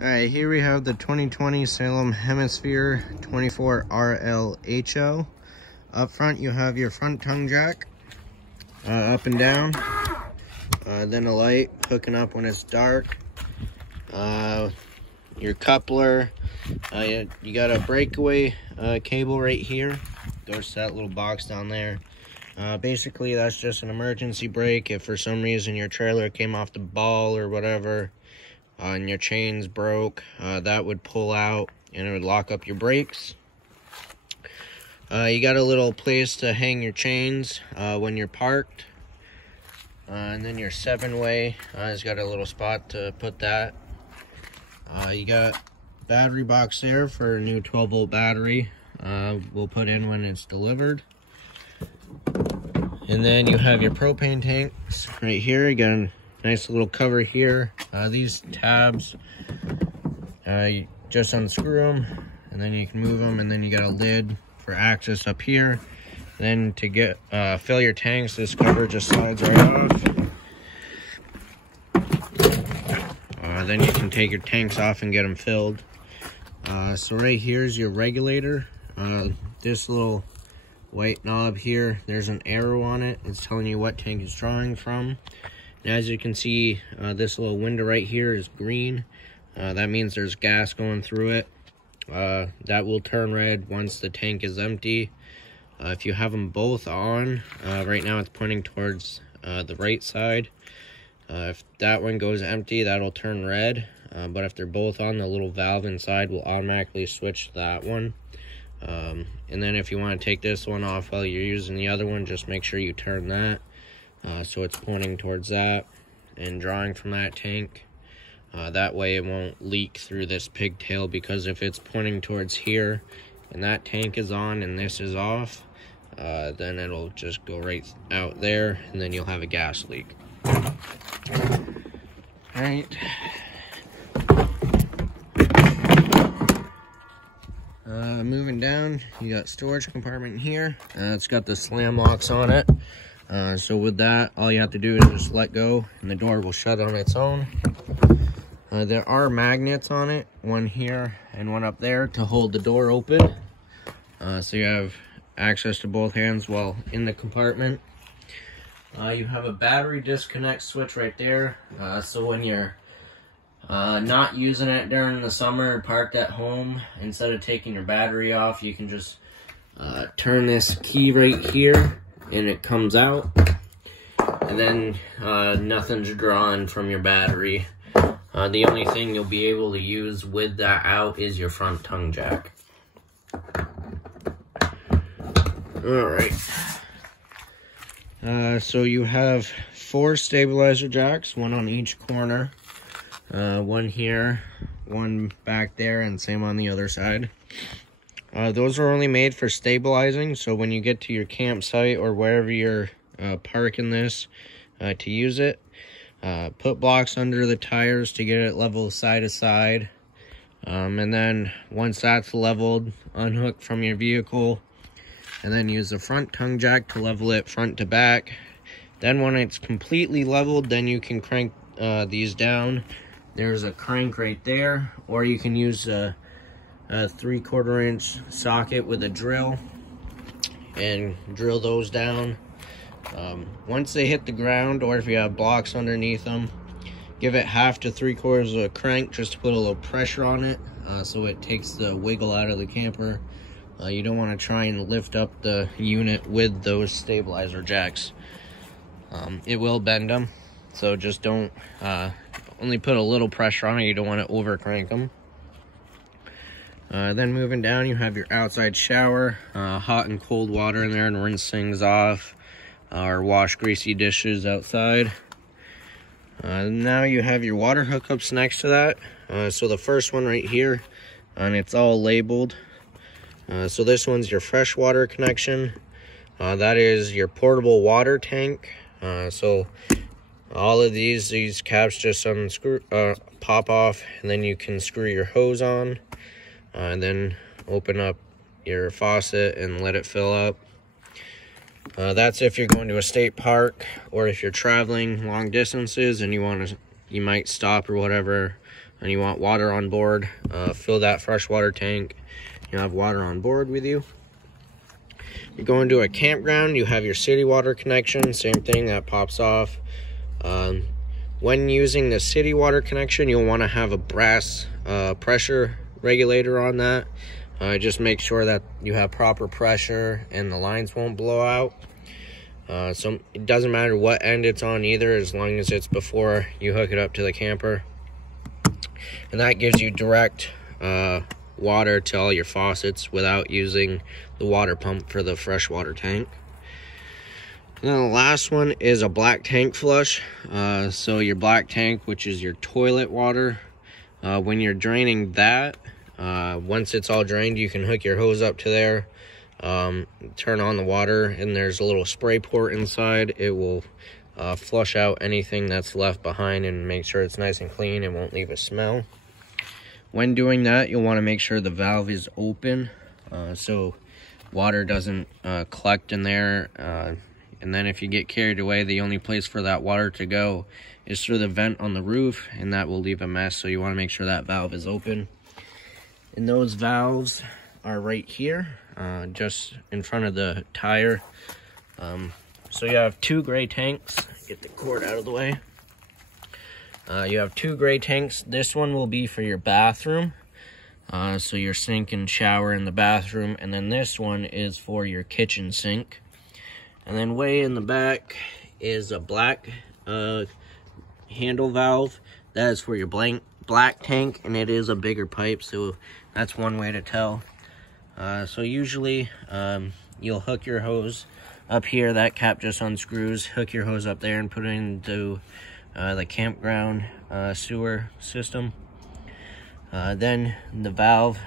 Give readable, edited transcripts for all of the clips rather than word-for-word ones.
Alright, here we have the 2020 Salem Hemisphere 24 RLHO. Up front you have your front tongue jack, up and down, then a light hooking up when it's dark, your coupler, you got a breakaway cable right here, goes to that little box down there. Basically that's just an emergency brake if for some reason your trailer came off the ball or whatever, and your chains broke, that would pull out and it would lock up your brakes. You got a little place to hang your chains when you're parked, and then your 7-way has got a little spot to put that. You got battery box there for a new 12-volt battery we'll put in when it's delivered. And then you have your propane tanks right here. You got a nice little cover here. These tabs, you just unscrew them and then you can move them, and then you got a lid for access up here. Then to get fill your tanks, this cover just slides right off. Then you can take your tanks off and get them filled. So right here is your regulator. This little white knob here, there's an arrow on it. It's telling you what tank it's drawing from. And as you can see, this little window right here is green. That means there's gas going through it. That will turn red once the tank is empty. If you have them both on, right now it's pointing towards the right side. If that one goes empty, that'll turn red. But if they're both on, the little valve inside will automatically switch to that one. And then if you want to take this one off while you're using the other one, just make sure you turn that so it's pointing towards that and drawing from that tank. That way it won't leak through this pigtail, because if it's pointing towards here and that tank is on and this is off, then it'll just go right out there and then you'll have a gas leak. Alright. Moving down, you got storage compartment here. It's got the slam locks on it. So with that, all you have to do is just let go and the door will shut on its own. There are magnets on it, one here and one up there, to hold the door open. So you have access to both hands while in the compartment. You have a battery disconnect switch right there. So when you're not using it during the summer, parked at home, instead of taking your battery off, you can just turn this key right here and it comes out. And then nothing's drawn from your battery. The only thing you'll be able to use with that out is your front tongue jack. Alright. So you have 4 stabilizer jacks, one on each corner. One here, one back there, and same on the other side. Those are only made for stabilizing, so when you get to your campsite or wherever you're parking this to use it, put blocks under the tires to get it level side to side. And then once that's leveled, unhook from your vehicle, and then use the front tongue jack to level it front to back. Then when it's completely leveled, then you can crank these down. There's a crank right there, or you can use a 3/4 inch socket with a drill and drill those down. Once they hit the ground, or if you have blocks underneath them, give it 1/2 to 3/4 of a crank just to put a little pressure on it, so it takes the wiggle out of the camper. You don't want to try and lift up the unit with those stabilizer jacks. It will bend them, so just don't only put a little pressure on it. You don't want to over crank them. Then moving down, you have your outside shower, hot and cold water in there, and rinse things off or wash greasy dishes outside. Now you have your water hookups next to that. So the first one right here, and it's all labeled. So this one's your freshwater connection. That is your portable water tank. So all of these caps just unscrew, pop off, and then you can screw your hose on, and then open up your faucet and let it fill up. That's if you're going to a state park, or if you're traveling long distances and you might stop or whatever and you want water on board, fill that freshwater tank. You'll have water on board with you. You're going to a campground, you have your city water connection, same thing, that pops off. When using the city water connection, you'll want to have a brass pressure regulator on that. Just make sure that you have proper pressure and the lines won't blow out. So it doesn't matter what end it's on either, as long as it's before you hook it up to the camper. And that gives you direct water to all your faucets without using the water pump for the freshwater tank. And then the last one is a black tank flush. So your black tank, which is your toilet water, when you're draining that, once it's all drained, you can hook your hose up to there, turn on the water, and there's a little spray port inside. It will flush out anything that's left behind and make sure it's nice and clean and won't leave a smell. When doing that, you'll want to make sure the valve is open, so water doesn't collect in there. And then if you get carried away, the only place for that water to go is through the vent on the roof, and that will leave a mess. So you want to make sure that valve is open. And those valves are right here, just in front of the tire. So you have two gray tanks. Get the cord out of the way. You have two gray tanks. This one will be for your bathroom, so your sink and shower in the bathroom, and then this one is for your kitchen sink. And then way in the back is a black handle valve. That is for your black tank, and it is a bigger pipe, so that's one way to tell. So usually you'll hook your hose up here. That cap just unscrews. Hook your hose up there and put it into the campground sewer system. Then the valve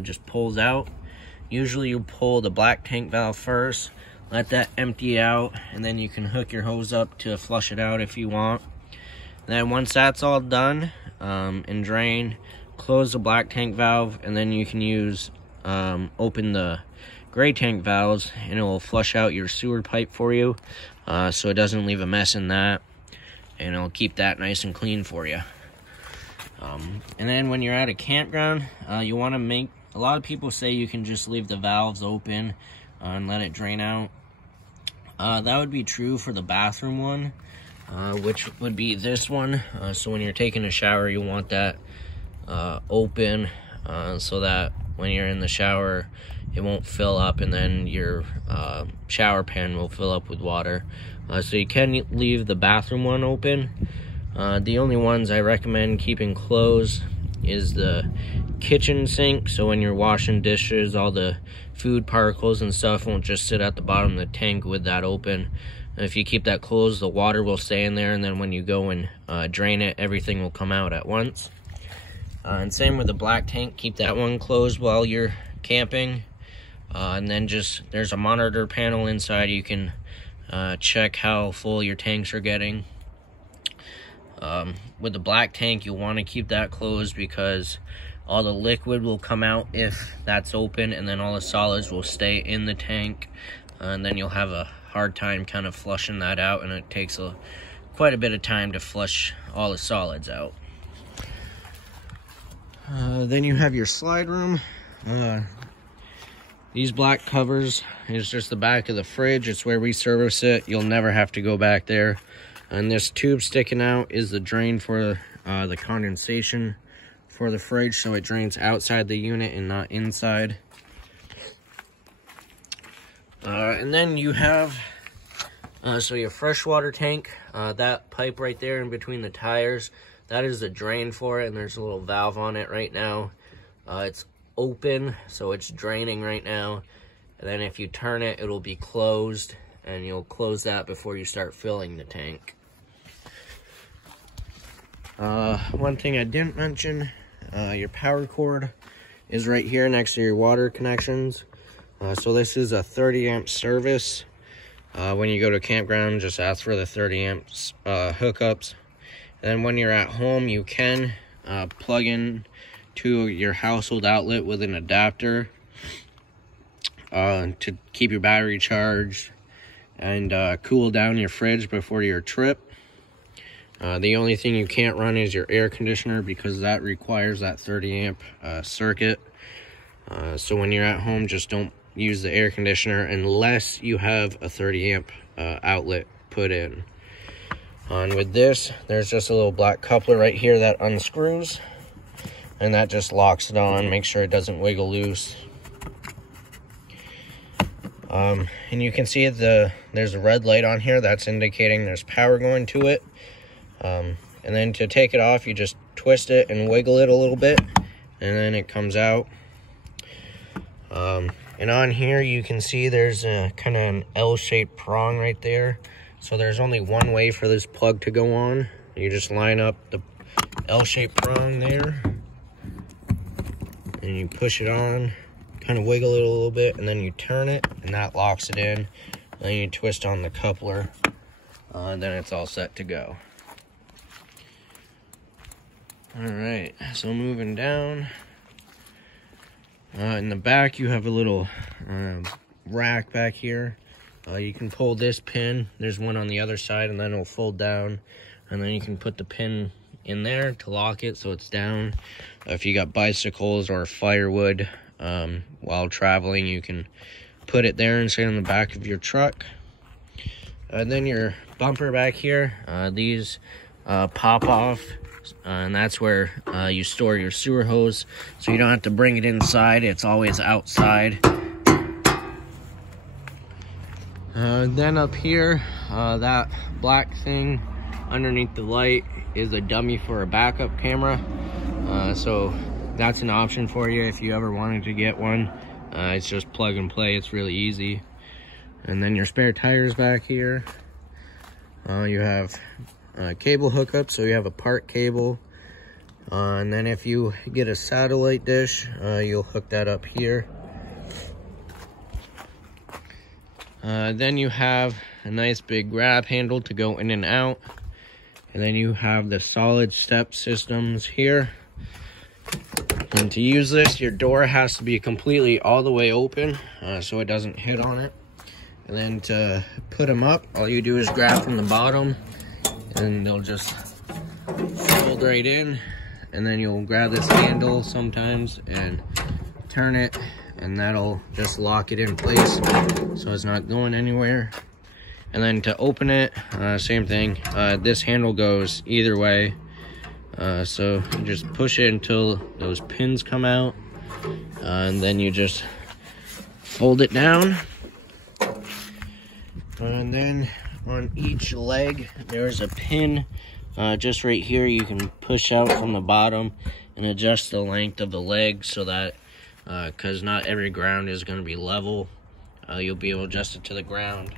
just pulls out. Usually you pull the black tank valve first, let that empty out, and then you can hook your hose up to flush it out if you want. Then once that's all done and drained, close the black tank valve, and then you can use open the gray tank valves, and it will flush out your sewer pipe for you, so it doesn't leave a mess in that, and it'll keep that nice and clean for you. And then when you're at a campground, you want to make, a lot of people say you can just leave the valves open and let it drain out. That would be true for the bathroom one, which would be this one. So when you're taking a shower, you want that open, so that when you're in the shower, it won't fill up, and then your shower pan will fill up with water. So you can leave the bathroom one open. The only ones I recommend keeping closed is the kitchen sink, so when you're washing dishes, all the food particles and stuff won't just sit at the bottom of the tank with that open. And if you keep that closed, the water will stay in there, and then when you go and drain it, everything will come out at once. And same with the black tank, keep that one closed while you're camping. And then just, there's a monitor panel inside. You can check how full your tanks are getting. With the black tank, you want to keep that closed because all the liquid will come out if that's open, and then all the solids will stay in the tank, and then you'll have a hard time kind of flushing that out, and it takes quite a bit of time to flush all the solids out. Then you have your slide room. These black covers is just the back of the fridge. It's where we service it. You'll never have to go back there. And this tube sticking out is the drain for the condensation for the fridge, so it drains outside the unit and not inside. And then you have so your freshwater tank, that pipe right there in between the tires, that is the drain for it, and there's a little valve on it right now. It's open, so it's draining right now, and then if you turn it, it'll be closed, and you'll close that before you start filling the tank. One thing I didn't mention, your power cord is right here next to your water connections. So this is a 30 amp service. When you go to a campground, just ask for the 30 amps hookups. And then when you're at home, you can plug in to your household outlet with an adapter to keep your battery charged and cool down your fridge before your trip. The only thing you can't run is your air conditioner, because that requires that 30 amp circuit. So when you're at home, just don't use the air conditioner unless you have a 30 amp outlet put in. And with this, there's just a little black coupler right here that unscrews, and that just locks it on. Make sure it doesn't wiggle loose. And you can see there's a red light on here that's indicating there's power going to it. And then to take it off, you just twist it and wiggle it a little bit, and then it comes out. And on here you can see there's a kind of an L-shaped prong right there. So there's only one way for this plug to go on. You just line up the L-shaped prong there, and you push it on, kind of wiggle it a little bit, and then you turn it, and that locks it in. And then you twist on the coupler, and then it's all set to go. Alright, so moving down. In the back, you have a little rack back here. You can pull this pin. There's one on the other side, and then it'll fold down. And then you can put the pin in there to lock it so it's down. If you got bicycles or firewood while traveling, you can put it there and sit on the back of your truck. And then your bumper back here, these pop off. And that's where you store your sewer hose, so you don't have to bring it inside. It's always outside. Then up here, that black thing underneath the light is a dummy for a backup camera. So that's an option for you if you ever wanted to get one. It's just plug and play. It's really easy. And then your spare tires back here. You have cable hookup, so you have a part cable. And then if you get a satellite dish, you'll hook that up here. Then you have a nice big grab handle to go in and out. And then you have the solid step systems here. And to use this, your door has to be completely all the way open, so it doesn't hit on it. And then to put them up, all you do is grab from the bottom, and they'll just fold right in. And then you'll grab this handle sometimes and turn it, and that'll just lock it in place so it's not going anywhere. And then to open it, same thing. This handle goes either way. So you just push it until those pins come out, and then you just fold it down. And then on each leg, there's a pin just right here. You can push out from the bottom and adjust the length of the leg so that, because not every ground is going to be level, you'll be able to adjust it to the ground.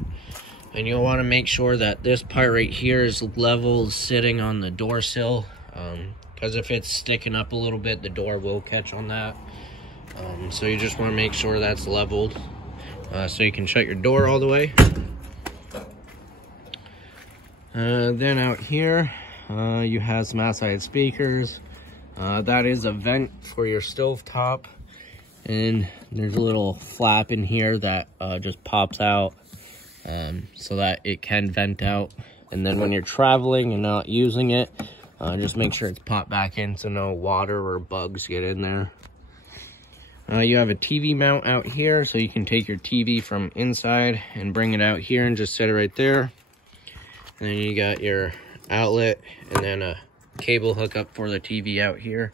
And you'll want to make sure that this part right here is level, sitting on the door sill, because if it's sticking up a little bit, the door will catch on that. So you just want to make sure that's leveled, so you can shut your door all the way. Then out here, you have some outside speakers. That is a vent for your stovetop, and there's a little flap in here that just pops out, so that it can vent out. And then when you're traveling and not using it, just make sure it's popped back in so no water or bugs get in there. You have a TV mount out here, so you can take your TV from inside and bring it out here and just set it right there. And then you got your outlet and then a cable hookup for the TV out here.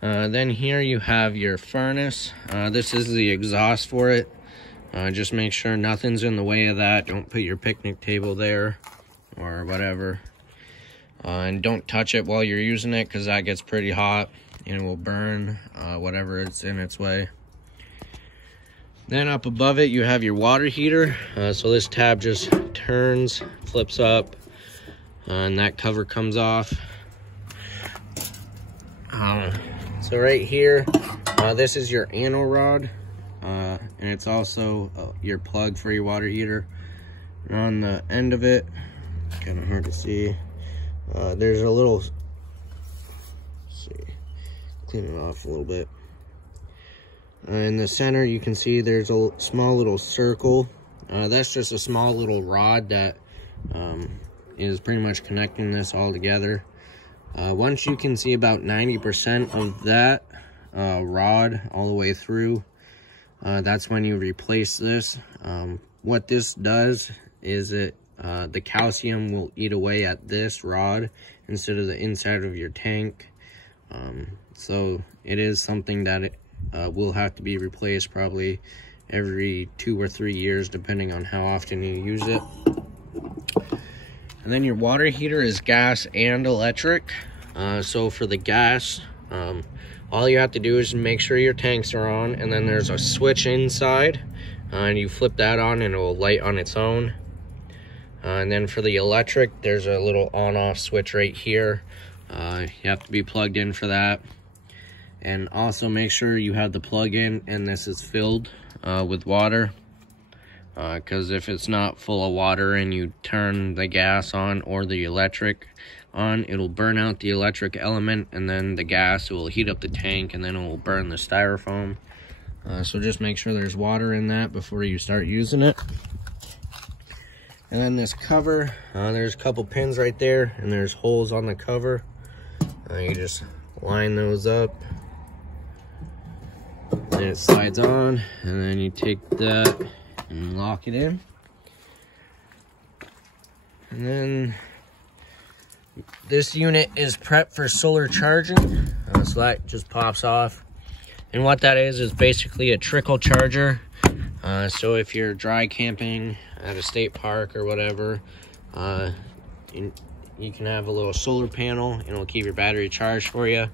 Then here you have your furnace. This is the exhaust for it. Just make sure nothing's in the way of that. Don't put your picnic table there or whatever. And don't touch it while you're using it, because that gets pretty hot and it will burn whatever it's in its way. Then up above it, you have your water heater. So this tab just turns, flips up, and that cover comes off. So right here, this is your anno rod, and it's also your plug for your water heater. And on the end of it, kind of hard to see, there's a little, let's see, clean it off a little bit. In the center, you can see there's a small little circle. That's just a small little rod that is pretty much connecting this all together. Once you can see about 90% of that rod all the way through, that's when you replace this. What this does is the calcium will eat away at this rod instead of the inside of your tank. So it is something that will have to be replaced probably every 2 or 3 years, depending on how often you use it. And then your water heater is gas and electric. So for the gas, all you have to do is make sure your tanks are on, and then there's a switch inside, and you flip that on and it will light on its own. And then for the electric, there's a little on-off switch right here. You have to be plugged in for that. And also make sure you have the plug in and this is filled with water. Because if it's not full of water and you turn the gas on or the electric on, it'll burn out the electric element, and then the gas will heat up the tank, and then it will burn the styrofoam. So just make sure there's water in that before you start using it. And then this cover, there's a couple pins right there, and there's holes on the cover. You just line those up, and it slides on, and then you take that and lock it in. And then this unit is prepped for solar charging, so that just pops off. And what that is basically a trickle charger. So if you're dry camping at a state park or whatever, you can have a little solar panel and it'll keep your battery charged for you.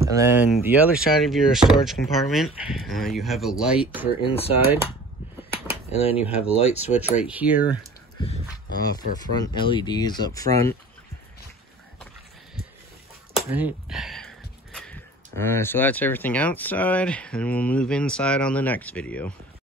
And then the other side of your storage compartment, you have a light for inside, and then you have a light switch right here for front LEDs up front. Right. So that's everything outside, and we'll move inside on the next video.